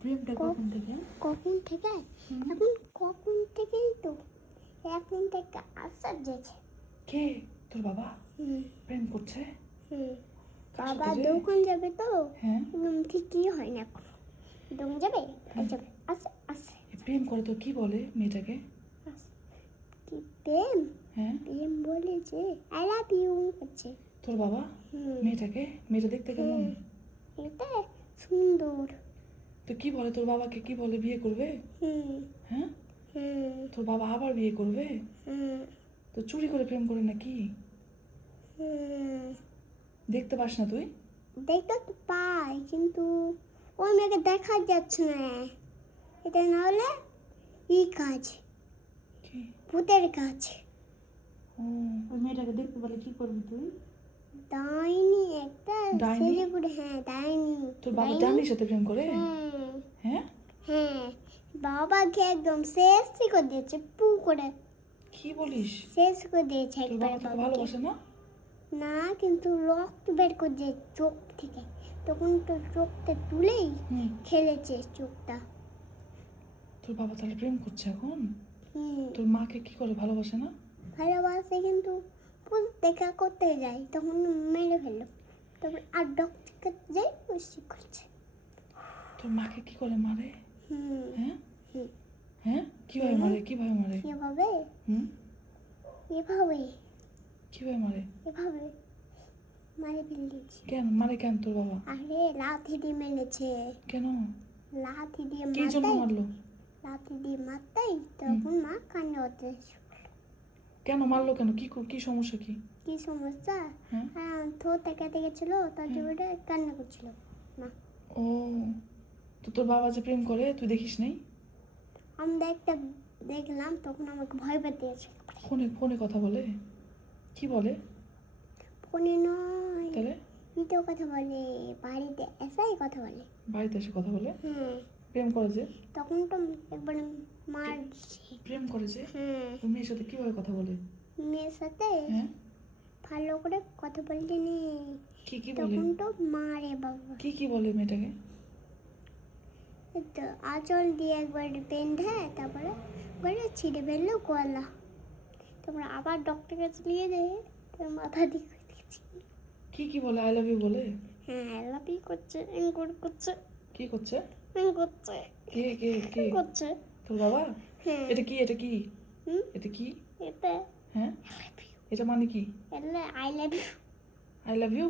প্রেমটা কখন থেকে? কখন থেকে? এখন কখন থেকেই তো এখন থেকে আসার যেছে। কে? তোর বাবা প্রেম করছে? বাবা দোকান যাবে তো, হ্যাঁ ঠিকই হয় না এখন। দোকান যাবে যাবে আসে আসে প্রেম করে তো কি বলে মেয়েটাকে? কি প্রেম? হ্যাঁ প্রেম বলে যে আই লাভ ইউ করছে তোর বাবা মেয়েটাকে। মেয়েটা দেখতে কেমন? এটা সুন্দর। তো কি বলে তোর বাবাকে? কি বলে বিয়ে করবে? হ্যাঁ তোর বাবা আবার বিয়ে করবে? তো চুরি করে প্রেম করে নাকি? দেখতে পাস না তুই? দেখতে তো পাই কিন্তু ওই মেয়েকে দেখা যাচ্ছে না। এটা না হলে ই কাজ, কি? ভূতের কাজ। ওই মেয়েটাকে দেখতে পেলে কি করবি তুই? ডাইনি একটা ডাইনি? শিলিগুড়ি, হ্যাঁ ডাইনি। তোর বাবা ডাইনির সাথে প্রেম করে? হ্যাঁ হ্যাঁ বাবাকে একদম শেষ করে দিয়েছে, পু করে কি বলিস? শেষ করে দিয়েছে তোর একবার বাবা তোকে বাবাকে। ভালোবাসে না? না কিন্তু রক্ত বের করে দিয়ে চোখ থেকে, তখন তো চোখটা তুলেই খেলেছে চোখটা। তোর বাবা তাহলে প্রেম করছে এখন? তোর মাকে কি করে ভালোবাসে না? ভালোবাসে কিন্তু দেখা করতে যাই তখন মেরে ফেললো, তারপর আর ডক্টরকে যাই বেশি করছে। তোর মাকে কি করে মারে? হ্যাঁ হুম। হ্যাঁ কিভাবে মারে? কিভাবে মারে? এভাবে হুম এভাবে কিভাবে মারে? এভাবে মারে ফেলেছি। কেন মারে? কেন তোর বাবা? আরে লাথি দিয়ে মেরেছে। কেন? লাথি দিয়ে কি জন্য মারতেই, মারলো? লাথি দিয়ে মারতেই তখন মা কান্না করতে। কেন মারলো? কেন? কি সমস্যা? কি কি সমস্যা? হ্যাঁ থোতে কেটে গেছিল, তার জন্য কান্না করছিল মা। ও তো তোর বাবা যে প্রেম করে তুই দেখিস নাই? আমরা একটা দেখলাম তখন আমাকে ভয় পেতে আছে। ফোনে ফোনে কথা বলে? কি বলে? ফোনে নয়, তাহলে ভিডিও কথা বলে, বাড়িতে এসাই কথা বলে। বাড়িতে এসে কথা বলে? প্রেম করে যে? তখন তো একবার মারছে। প্রেম করে যে? ওই মেয়ের সাথে কিভাবে কথা বলে? মেয়ের সাথে হ্যাঁ ভালো করে কথা বলতে নেই, কি কি বলে? তখন তো মারে বাবা। কি বলে মেয়েটাকে? তো আঁচল দিয়ে একবার বেঁধে তারপরে একবারে ছিঁড়ে ফেললো গলা, তারপরে আবার ডক্টর কাছে নিয়ে যেয়ে তোর মাথা দিয়ে দিয়েছি। কি বলে? আই লাভ ইউ বলে? হ্যাঁ লাপি করছে, এঙ্কর করছে, কি করছে? করছে, কে করছে। তোর বাবা? হ্যাঁ এটা কি? এটা কি? এটা কি? এতে হ্যাঁ এটা মানে কি? এলে I love you. I love you?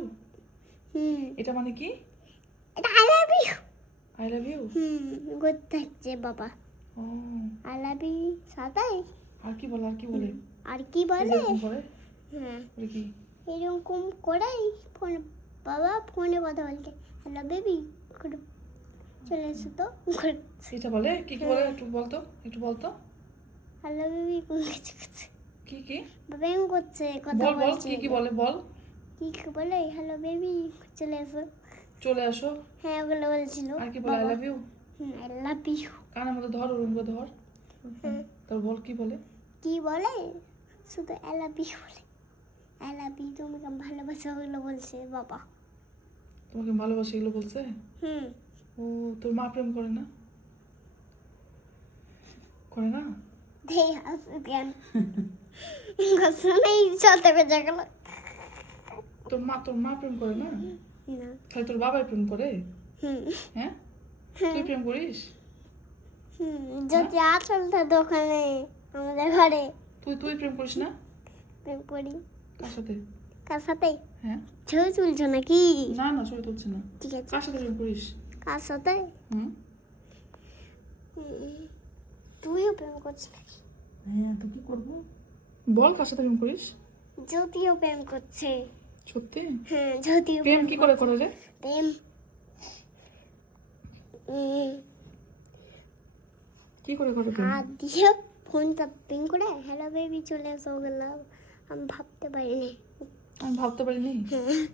এটা মানে কি? এটা I love you. I love you? করতে হচ্ছে বাবা। ও আই লাভ ইউ সাদাই। আর কি বলে? আর কি বলে? আর কি বলে? এরকম করে? হ্যাঁ এটা কি? এরকম করেই ফোন, বাবা ফোনে কথা বলতে হ্যালো বেবি চলে এসো তো এটা বলে? কি বলে? একটু বলতো হ্যালো বেবি কোন কিছু করছে, কি বাবা এম করছে কথা বল বলছে। কি বলে বল? কি বলে? হ্যালো বেবি চলে এসো। চলে আসো? হ্যাঁ ওগুলো বলছিল। আর কি বলে? I love you? I love you. কানের মধ্যে ধর, ওরম করে ধর। তারপর বল কি বলে? কি বলে? শুধু আই লাভ ইউ বলে, আই লাভ ইউ তোমাকে ভালোবাসা, ওগুলো বলছে বাবা। তোমাকে ভালোবাসে এগুলো বলছে? ও তোর মা প্রেম করে না? করে না? দেই হাসি কেন? শুনেই চলতে বেজে গেল। তোর মা প্রেম করে না? না খালি তোর বাবাই প্রেম করে? হ্যাঁ তুই প্রেম করিস? যদি আসলটা দোকানে আমাদের ঘরে তুই প্রেম করিস না? প্রেম করি। কার সাথে? কার সাথে? হ্যাঁ ছবি তুলছো নাকি? না ছবি তুলছে না। ঠিক আছে। কার সাথে প্রেম করিস? কার সাথে? তুইও প্রেম করছিস নাকি? হ্যাঁ তো কি করবো? বল কার সাথে প্রেম করিস? যদিও প্রেম করছে। সত্যি? হ্যাঁ যদিও প্রেম কি করে রে? প্রেম কি করে প্রেম? হাত দিয়ে ফোনটা পিং করে হ্যালো বেবি চলে এসো গেলাম, আমি ভাবতে পারিনি। আমি ভাবতে পারিনি।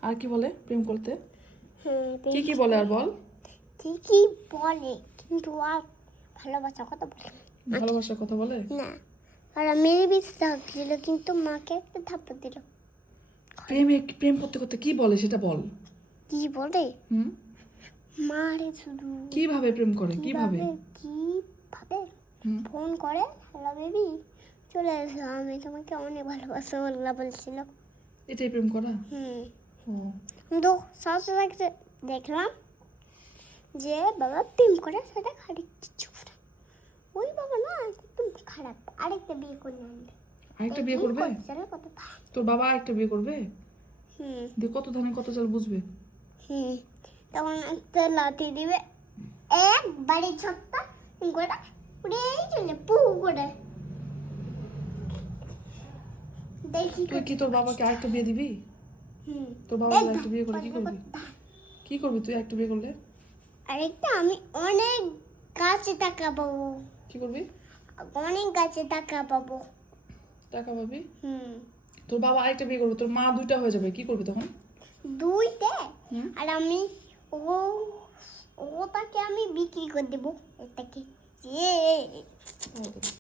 আর কি বলে প্রেম করতে? কি বলে আর বল? ঠিকই বলে কিন্তু আর ভালোবাসার কথা বলে ভালোবাসার কথা বলে না। আর মেরে বিশ্বাস দিল কিন্তু মাকে একটা থাপ্পড় দিল। প্রেম করতে করতে কি বলে সেটা বল। কি বলে? মারে শুধু কিভাবে প্রেম করে কিভাবে? কিভাবে হুম। ফোন করে, হ্যালো বেবি চলে এসো, আমি তোমাকে অনেক ভালোবাসি বলছিল। এটাই প্রেম করা? ও আমি তো সবসময় দেখলাম যে বাবা প্রেম করে, সেটা খারাপ কিছু না। ওই বাবা না একদম খারাপ, আরেকটা বিয়ে করে আনবে। আরেকটা বিয়ে করবে? কত তোর বাবা আরেকটা বিয়ে করবে? হুম দিয়ে কত ধানে কত চাল বুঝবে? হুম তখন একটা লাথি দিবে, একবারে ছক্কা গোটা উড়েই চলে পু করে। দেখি তুই কি তোর বাবাকে আরেকটা বিয়ে দিবি? হুম তোর বাবা যদি আরেকটা বিয়ে করে কি করবি? কি করবি তুই একটা বিয়ে করলে? আরেকটা আমি অনেক গাছে টাকা পাবো, কি করবি? অনেক গাছে টাকা পাবো। টাকা পাবি? হুম তোর বাবা আরেকটা বিয়ে করবে, তোর মা দুইটা হয়ে যাবে, কি করবি তখন? দুইতে হুম? আর আমি ও ওটাকে আমি বিক্রি করে দেবো, এটাকে যে ও,